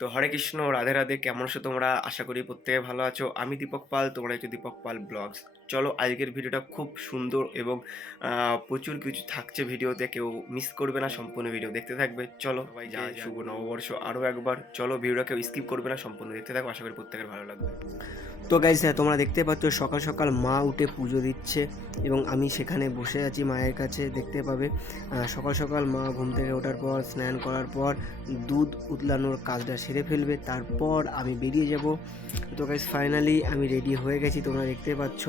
তো হরে কৃষ্ণ, রাধে রাধে, কেমন আছো তোমরা? আশা করি প্রত্যেকে ভালো আছো। আমি দীপক পাল, তোমরা হচ্ছে দীপক পাল ব্লগস। চলো আজকের ভিডিওটা খুব সুন্দর এবং প্রচুর কিছু থাকছে ভিডিওতে কেউ মিস করবে না সম্পূর্ণ ভিডিও দেখতে থাকবে। চলো ভাই যা শুভ নববর্ষ আরও একবার। চলো ভিডিওটা কেউ স্কিপ করবে না সম্পূর্ণ দেখতে থাকো আশা করি প্রত্যেকের ভালো লাগবে। তো গাইজ তোমরা দেখতে পাচ্ছ সকাল সকাল মা উঠে পুজো দিচ্ছে এবং আমি সেখানে বসে আছি মায়ের কাছে দেখতে পাবে। সকাল সকাল মা ঘুম থেকে ওঠার পর স্নান করার পর দুধ উতলানোর কাজটা সেরে ফেলবে তারপর আমি বেরিয়ে যাব। তো গাইজ ফাইনালি আমি রেডি হয়ে গেছি তোমরা দেখতে পাচ্ছ।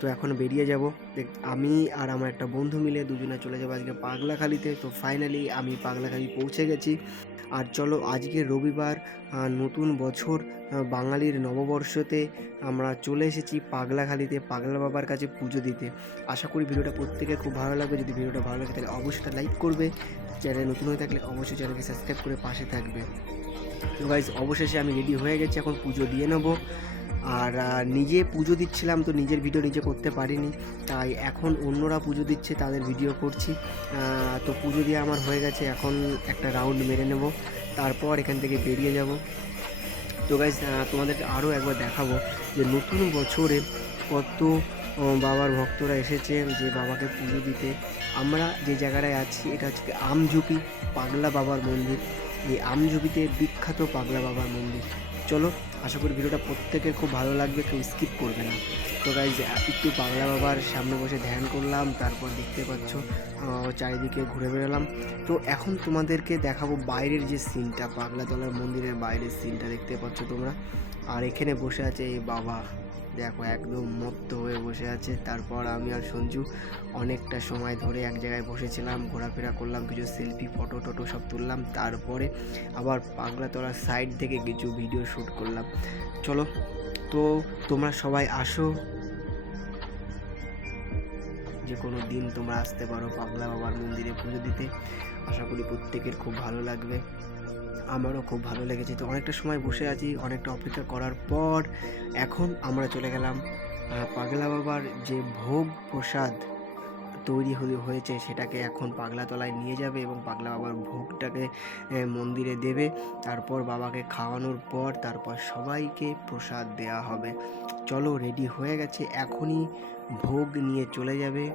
তো এখন বেরিয়ে যাব। দেখ, আমি আর আমার একটা বন্ধু মিলে দুজনে চলে যাব আজকে পাগলাখালিতে। তো ফাইনালি আমি পাগলাখালি পৌঁছে গেছি। আর চলো আজকে রবিবার নতুন বছর বাঙালির নববর্ষতে আমরা চলে এসেছি পাগলাখালিতে পাগলা বাবার কাছে পুজো দিতে। আশা করি ভিডিওটা প্রত্যেকের খুব ভালো লাগবে। যদি ভিডিওটা ভালো লাগে তাহলে অবশ্যই লাইক করবে। চ্যানেল নতুন হয়ে থাকলে অবশ্যই চ্যানেলকে সাবস্ক্রাইব করে পাশে থাকবে। তো গাইজ অবশেষে আমি রেডি হয়ে গেছি। এখন পুজো দিয়ে নেব। আর নিজে পুজো দিচ্ছিলাম তো নিজের ভিডিও নিজে করতে পারিনি। তাই এখন অন্যরা পুজো দিচ্ছে, তাদের ভিডিও করছি। তো পুজো দিয়ে আমার হয়ে গেছে, এখন একটা রাউন্ড মেরে নেব। তারপর এখান থেকে বেরিয়ে যাব। তো গাইজ তোমাদেরকে আরও একবার দেখাবো যে নতুন বছরে কত বাবার ভক্তরা এসেছে যে বাবাকে পুজো দিতে। আমরা যে জায়গাটায় আছি, এটা হচ্ছে আমঝুপি পাগলা বাবার মন্দির। এই আমঝুবিতে বিখ্যাত পাগলা বাবার মন্দির। চলো, আশা করি ভিডিওটা প্রত্যেকের খুব ভালো লাগবে, কেউ স্কিপ করবে না। তো গাইজ একটু পাগলা বাবার সামনে বসে ধ্যান করলাম, তারপর দেখতে পাচ্ছ চারিদিকে ঘুরে বেড়ালাম। তো এখন তোমাদেরকে দেখাবো বাইরের যে সিনটা পাগলাতলার মন্দিরের বাইরের সিনটা দেখতে পাচ্ছ তোমরা। আর এখানে বসে আছে এই বাবা। দেখো, একদম মত্ত হয়ে বসে আছে। তারপর আমি আর সঞ্জু অনেকটা সময় ধরে এক জায়গায় বসেছিলাম, ঘোরাফেরা করলাম, কিছু সেলফি ফটো টটো সব তুললাম। তারপরে আবার পাগলাতলার সাইড থেকে কিছু ভিডিও শ্যুট করলাম। চলো, তো তোমরা সবাই আসো। যে কোনো দিন তোমরা আসতে পারো পাগলা বাবার মন্দিরে পুজো দিতে। আশা করি প্রত্যেকের খুব ভালো লাগবে। আমারও খুব ভালো লেগেছে। তো অনেকটা সময় বসে আছি, অনেকটা অপেক্ষা করার পর এখন আমরা চলে গেলাম পাগলা বাবার যে ভোগ প্রসাদ তৈরি হয়ে- হয়েছে সেটাকে এখন পাগলাতলায় নিয়ে যাবে এবং পাগলা বাবার ভোগটাকে মন্দিরে দেবে। তারপর বাবাকে খাওয়ানোর পর তারপর সবাইকে প্রসাদ দেওয়া হবে। চলো রেডি হয়ে গেছে, এখনই ভোগ নিয়ে চলে যাবে।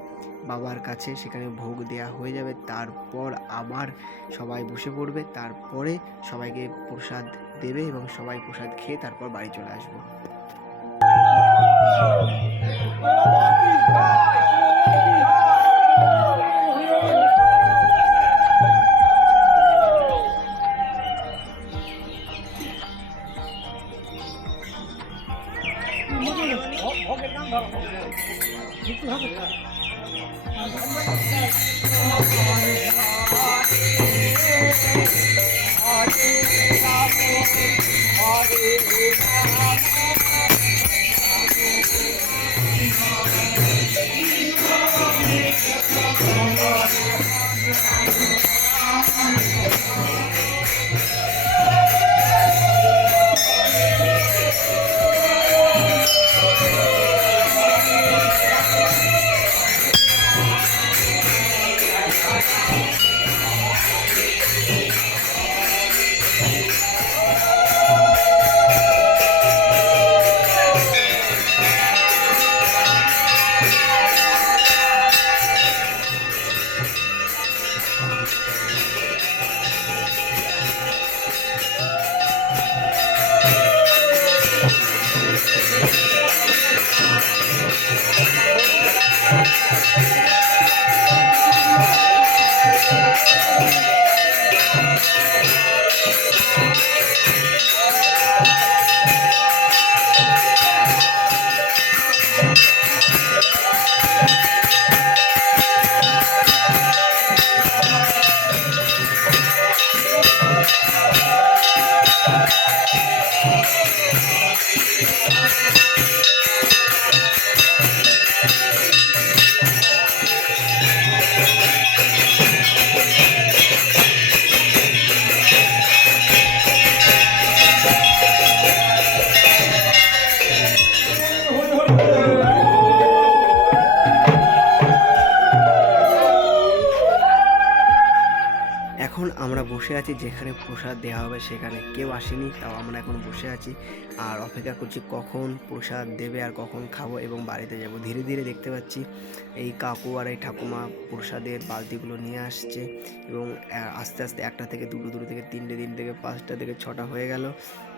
বাবার কাছে সেখানে ভোগ দেয়া হয়ে যাবে। তারপর আবার সবাই বসে পড়বে। তারপরে সবাইকে প্রসাদ দেবে এবং সবাই প্রসাদ খেয়ে তারপর বাড়ি চলে আসব। এখন আমরা বসে আছি যেখানে প্রসাদ দেওয়া হবে, সেখানে কেউ আসেনি, তাও আমরা এখন বসে আছি। আর অপেক্ষা করছি কখন প্রসাদ দেবে আর কখন খাব এবং বাড়িতে যাব। ধীরে ধীরে দেখতে পাচ্ছি এই কাকু আর এই ঠাকুমা প্রসাদের বালতিগুলো নিয়ে আসছে এবং আস্তে আস্তে একটা থেকে দুটো দুটো থেকে তিনটে তিন থেকে পাঁচটা থেকে ছটা হয়ে গেল।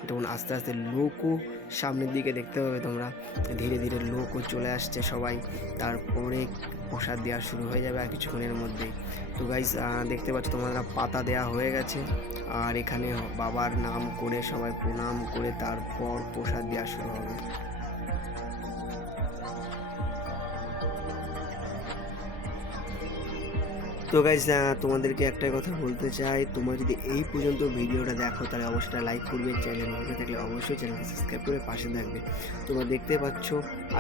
তখন আস্তে আস্তে লোকও সামনের দিকে দেখতে পাবে তোমরা। ধীরে ধীরে লোকও চলে আসছে সবাই। তারপরে প্রসাদ দেওয়া শুরু হয়ে যাবে আর কিছুক্ষণের মধ্যে তো গাইজ দেখতে পাচ্ছ তোমরা পাতা দেওয়া হয়ে গেছে। আর এখানে বাবার নাম করে, সবাই প্রণাম করে তারপর প্রসাদ দেওয়া শুরু হবে। তো গাইজ তোমাদেরকে একটা কথা বলতে চাই, তোমরা যদি এই পর্যন্ত ভিডিওটা দেখো, তাহলে অবশ্যই লাইক করবে চ্যানেল নতুন থাকলে অবশ্যই চ্যানেলকে সাবস্ক্রাইব করে পাশে থাকবে। তোমরা দেখতে পাচ্ছ,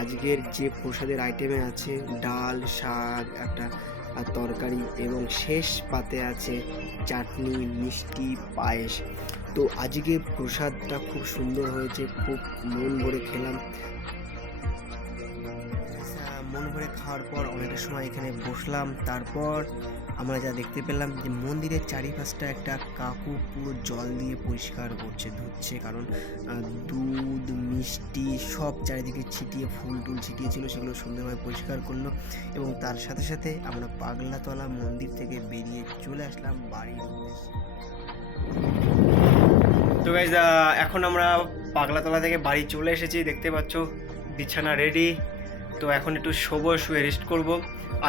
আজকের যে প্রসাদের আইটেমে আছে ডাল, শাক, একটা আর তরকারি এবং শেষ পাতে আছে চাটনি, মিষ্টি, পায়েস। তো আজকে প্রসাদটা খুব সুন্দর হয়েছে, খুব মন ভরে খেলাম। মন ভরে খাওয়ার পর অনেকটা সময় এখানে বসলাম। তারপর আমরা যা দেখতে পেলাম যে মন্দিরের চারিপাশটা একটা কাকু পুরো জল দিয়ে পরিষ্কার করছে, ধুচ্ছে। কারণ দুধ, মিষ্টি সব চারিদিকে ছিটিয়ে, ফুল টুল ছিটিয়েছিল সেগুলো সুন্দরভাবে পরিষ্কার করল। এবং তার সাথে সাথে আমরা পাগলাতলা মন্দির থেকে বেরিয়ে চলে আসলাম বাড়ির উদ্দেশ্যে। তো গাইজ এখন আমরা পাগলাতলা থেকে বাড়ি চলে এসেছি। দেখতে পাচ্ছ, বিছানা রেডি তো এখন একটু শোবো, শুয়ে রেস্ট করব।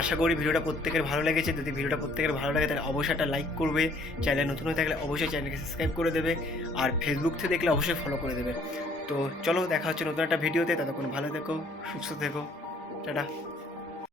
আশা করি ভিডিওটা প্রত্যেকের ভালো লেগেছে। যদি ভিডিওটা প্রত্যেকের ভালো লাগে, তাহলে অবশ্যই একটা লাইক করবে। চ্যানেল নতুন হয়ে থাকলে অবশ্যই চ্যানেলকে সাবস্ক্রাইব করে দেবে। আর ফেসবুক থেকে দেখলে অবশ্যই ফলো করে দেবে। তো চলো, দেখা হচ্ছে নতুন একটা ভিডিওতে ততক্ষণ ভালো থেকো, সুস্থ থেকো। টাটা।